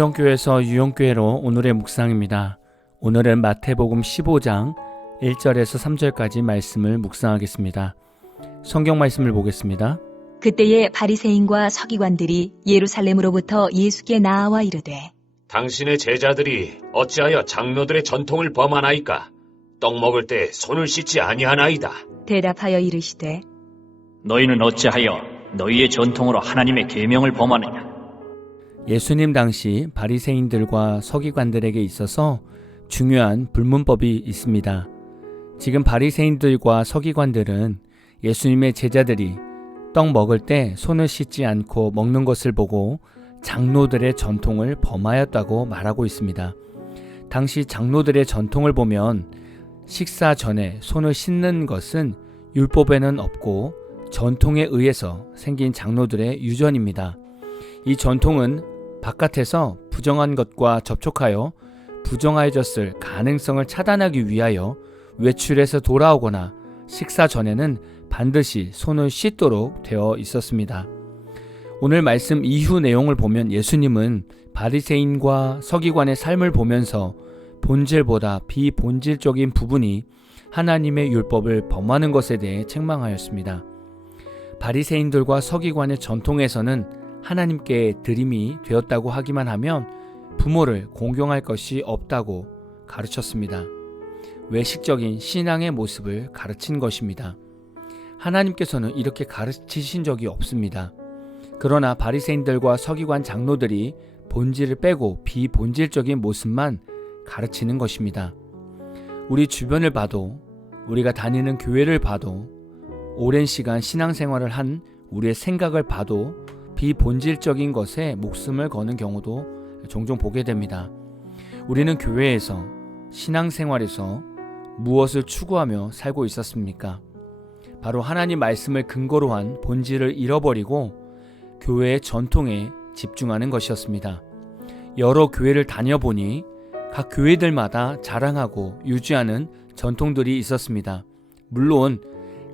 유영교에서 유영교회로 오늘의 묵상입니다. 오늘은 마태복음 15장 1절에서 3절까지 말씀을 묵상하겠습니다. 성경 말씀을 보겠습니다. 그때에 바리새인과 서기관들이 예루살렘으로부터 예수께 나아와 이르되 당신의 제자들이 어찌하여 장로들의 전통을 범하나이까? 떡 먹을 때 손을 씻지 아니하나이다. 대답하여 이르시되 너희는 어찌하여 너희의 전통으로 하나님의 계명을 범하느냐? 예수님 당시 바리새인들과 서기관들에게 있어서 중요한 불문법이 있습니다. 지금 바리새인들과 서기관들은 예수님의 제자들이 떡 먹을 때 손을 씻지 않고 먹는 것을 보고 장로들의 전통을 범하였다고 말하고 있습니다. 당시 장로들의 전통을 보면 식사 전에 손을 씻는 것은 율법에는 없고 전통에 의해서 생긴 장로들의 유전입니다. 이 전통은 바깥에서 부정한 것과 접촉하여 부정하여졌을 가능성을 차단하기 위하여 외출해서 돌아오거나 식사 전에는 반드시 손을 씻도록 되어 있었습니다. 오늘 말씀 이후 내용을 보면 예수님은 바리새인과 서기관의 삶을 보면서 본질보다 비본질적인 부분이 하나님의 율법을 범하는 것에 대해 책망하였습니다. 바리새인들과 서기관의 전통에서는 하나님께 드림이 되었다고 하기만 하면 부모를 공경할 것이 없다고 가르쳤습니다. 외식적인 신앙의 모습을 가르친 것입니다. 하나님께서는 이렇게 가르치신 적이 없습니다. 그러나 바리새인들과 서기관 장로들이 본질을 빼고 비본질적인 모습만 가르치는 것입니다. 우리 주변을 봐도, 우리가 다니는 교회를 봐도, 오랜 시간 신앙생활을 한 우리의 생각을 봐도 비본질적인 것에 목숨을 거는 경우도 종종 보게 됩니다. 우리는 교회에서, 신앙생활에서 무엇을 추구하며 살고 있었습니까? 바로 하나님 말씀을 근거로 한 본질을 잃어버리고 교회의 전통에 집중하는 것이었습니다. 여러 교회를 다녀보니 각 교회들마다 자랑하고 유지하는 전통들이 있었습니다. 물론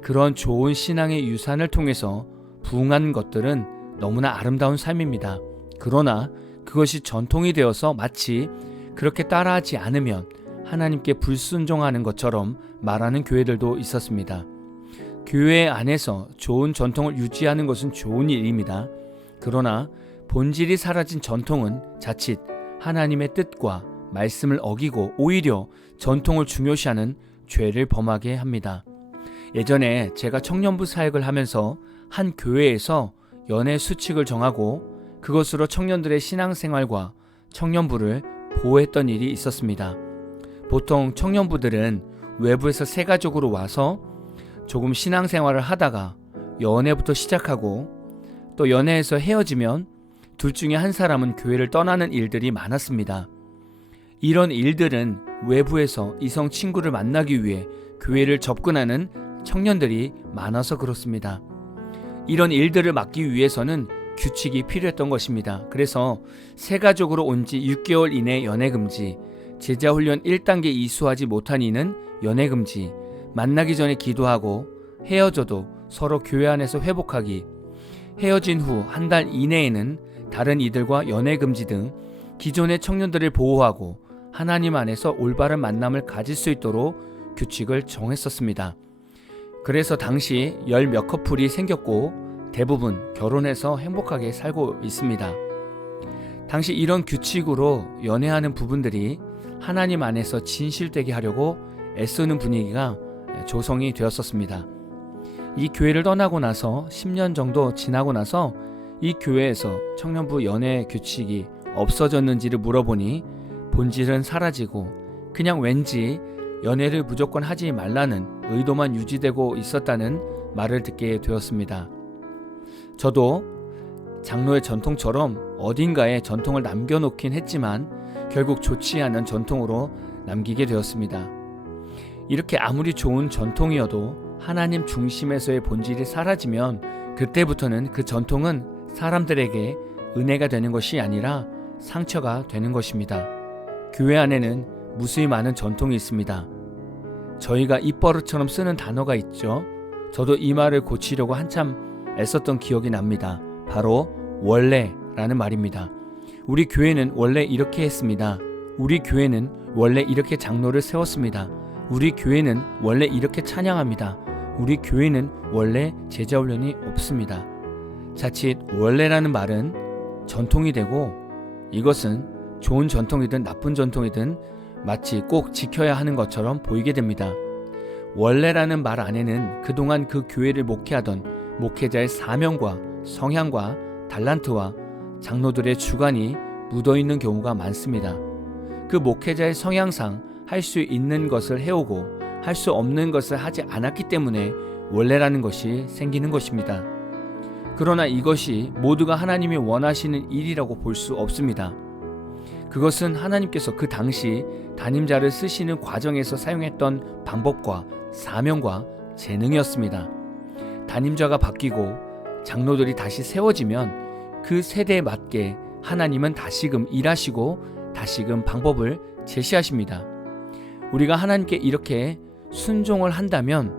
그런 좋은 신앙의 유산을 통해서 부응한 것들은 너무나 아름다운 삶입니다. 그러나 그것이 전통이 되어서 마치 그렇게 따라하지 않으면 하나님께 불순종하는 것처럼 말하는 교회들도 있었습니다. 교회 안에서 좋은 전통을 유지하는 것은 좋은 일입니다. 그러나 본질이 사라진 전통은 자칫 하나님의 뜻과 말씀을 어기고 오히려 전통을 중요시하는 죄를 범하게 합니다. 예전에 제가 청년부 사역을 하면서 한 교회에서 연애 수칙을 정하고 그것으로 청년들의 신앙생활과 청년부를 보호했던 일이 있었습니다. 보통 청년부들은 외부에서 새가족으로 와서 조금 신앙생활을 하다가 연애부터 시작하고 또 연애에서 헤어지면 둘 중에 한 사람은 교회를 떠나는 일들이 많았습니다. 이런 일들은 외부에서 이성 친구를 만나기 위해 교회를 접근하는 청년들이 많아서 그렇습니다. 이런 일들을 막기 위해서는 규칙이 필요했던 것입니다. 그래서 새가족으로 온 지 6개월 이내 연애금지, 제자훈련 1단계 이수하지 못한 이는 연애금지, 만나기 전에 기도하고 헤어져도 서로 교회 안에서 회복하기, 헤어진 후 한 달 이내에는 다른 이들과 연애금지 등 기존의 청년들을 보호하고 하나님 안에서 올바른 만남을 가질 수 있도록 규칙을 정했었습니다. 그래서 당시 10몇 커플이 생겼고 대부분 결혼해서 행복하게 살고 있습니다. 당시 이런 규칙으로 연애하는 부분들이 하나님 안에서 진실되게 하려고 애쓰는 분위기가 조성이 되었었습니다. 이 교회를 떠나고 나서 10년 정도 지나고 나서 이 교회에서 청년부 연애 규칙이 없어졌는지를 물어보니 본질은 사라지고 그냥 왠지 연애를 무조건 하지 말라는 의도만 유지되고 있었다는 말을 듣게 되었습니다. 저도 장로의 전통처럼 어딘가에 전통을 남겨놓긴 했지만 결국 좋지 않은 전통으로 남기게 되었습니다. 이렇게 아무리 좋은 전통이어도 하나님 중심에서의 본질이 사라지면 그때부터는 그 전통은 사람들에게 은혜가 되는 것이 아니라 상처가 되는 것입니다. 교회 안에는 무수히 많은 전통이 있습니다. 저희가 입버릇처럼 쓰는 단어가 있죠. 저도 이 말을 고치려고 한참 애썼던 기억이 납니다. 바로 원래라는 말입니다. 우리 교회는 원래 이렇게 했습니다. 우리 교회는 원래 이렇게 장로를 세웠습니다. 우리 교회는 원래 이렇게 찬양합니다. 우리 교회는 원래 제자훈련이 없습니다. 자칫 원래라는 말은 전통이 되고, 이것은 좋은 전통이든 나쁜 전통이든 마치 꼭 지켜야 하는 것처럼 보이게 됩니다. 원래라는 말 안에는 그동안 그 교회를 목회하던 목회자의 사명과 성향과 달란트와 장로들의 주관이 묻어있는 경우가 많습니다. 그 목회자의 성향상 할 수 있는 것을 해오고 할 수 없는 것을 하지 않았기 때문에 원래라는 것이 생기는 것입니다. 그러나 이것이 모두가 하나님이 원하시는 일이라고 볼 수 없습니다. 그것은 하나님께서 그 당시 담임자를 쓰시는 과정에서 사용했던 방법과 사명과 재능이었습니다. 담임자가 바뀌고 장로들이 다시 세워지면 그 세대에 맞게 하나님은 다시금 일하시고 다시금 방법을 제시하십니다. 우리가 하나님께 이렇게 순종을 한다면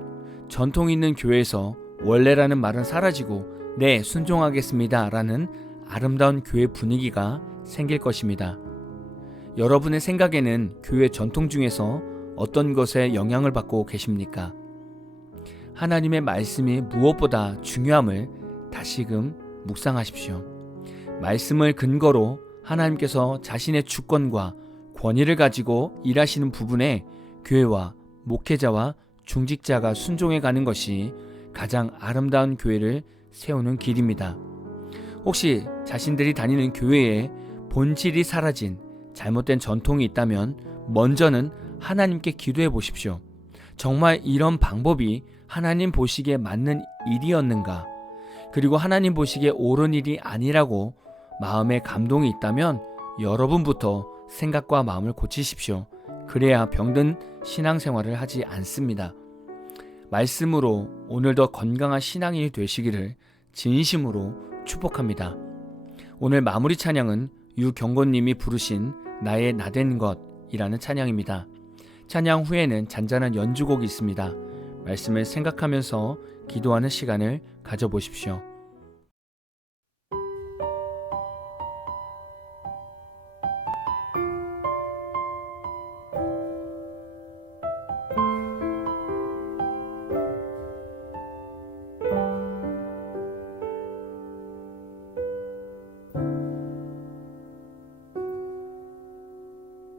전통 있는 교회에서 원래라는 말은 사라지고 네, 순종하겠습니다 라는 아름다운 교회 분위기가 생길 것입니다. 여러분의 생각에는 교회 전통 중에서 어떤 것에 영향을 받고 계십니까? 하나님의 말씀이 무엇보다 중요함을 다시금 묵상하십시오. 말씀을 근거로 하나님께서 자신의 주권과 권위를 가지고 일하시는 부분에 교회와 목회자와 중직자가 순종해 가는 것이 가장 아름다운 교회를 세우는 길입니다. 혹시 자신들이 다니는 교회에 본질이 사라진 잘못된 전통이 있다면 먼저는 하나님께 기도해 보십시오. 정말 이런 방법이 하나님 보시기에 맞는 일이었는가? 그리고 하나님 보시기에 옳은 일이 아니라고 마음에 감동이 있다면 여러분부터 생각과 마음을 고치십시오. 그래야 병든 신앙생활을 하지 않습니다. 말씀으로 오늘도 건강한 신앙인이 되시기를 진심으로 축복합니다. 오늘 마무리 찬양은 유경곤님이 부르신 나의 나된 것이라는 찬양입니다. 찬양 후에는 잔잔한 연주곡이 있습니다. 말씀을 생각하면서 기도하는 시간을 가져보십시오.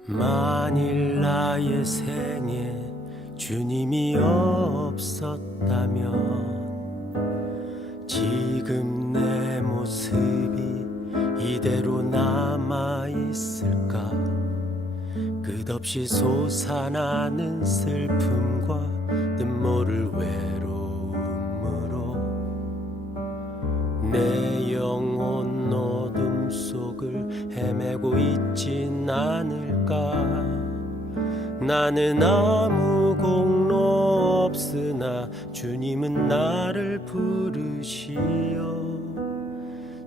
만일 나의 생에 주님이 없었다면 지금 내 모습이 이대로 남아있을까? 끝없이 솟아나는 슬픔과 뜻모를 외로움으로 내 영혼 어둠 속을 헤매고 있진 않을까? 나는 아무 공로 없으나 주님은 나를 부르시어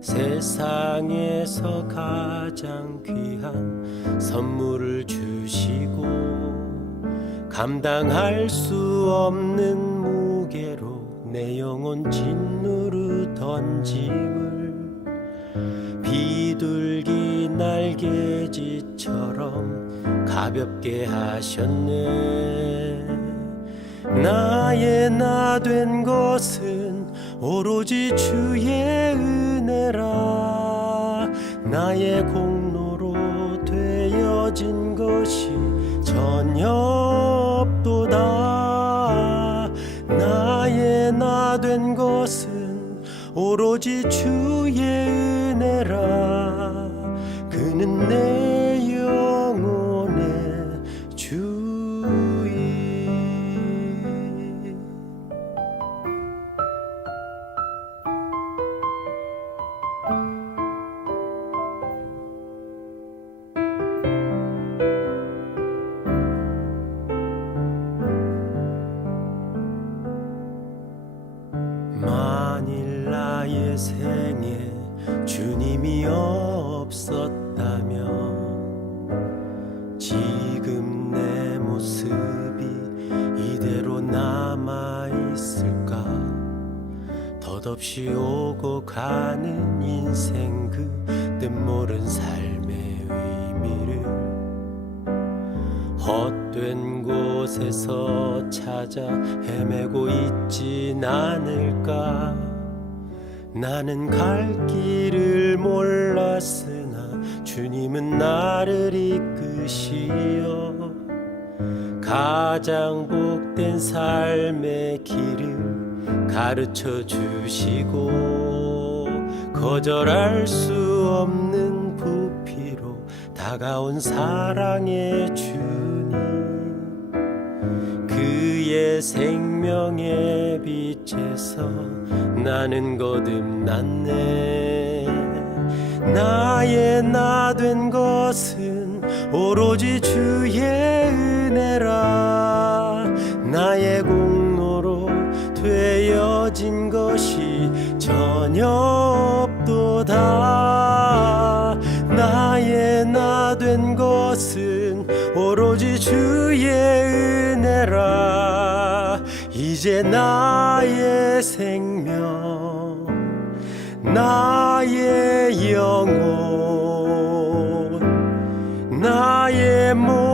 세상에서 가장 귀한 선물을 주시고 감당할 수 없는 무게로 내 영혼 짓누르 던짐을 비둘기 날개짓처럼 가볍게 하셨네. 나의 나 된 것은 오로지 주의 은혜라. 나의 공로로 되어진 것이 전혀 없도다. 나의 나 된 것은 오로지 주의 은혜라. 그는 내 영혼의 주인. 만일 나의 생에 주님이 없었다면 지금 내 모습이 이대로 남아있을까? 덧없이 오고 가는 인생 그 뜻 모른 삶의 의미를 헛된 곳에서 찾아 헤매고 있진 않을까. 나는 갈 길을 몰랐으나 주님은 나를 이끄시어 가장 복된 삶의 길을 가르쳐 주시고 거절할 수 없는 부피로 다가온 사랑의 주님, 그의 생명의 빛에서 나는 거듭났네. 나의 나 된 것은 오로지 주의 은혜라. 나의 공로로 되어진 것이 전혀 없도다. 나의 나 된 것은 오로지 주의 은혜라. 이제 나의 생명, 나의 영혼, 나의 몸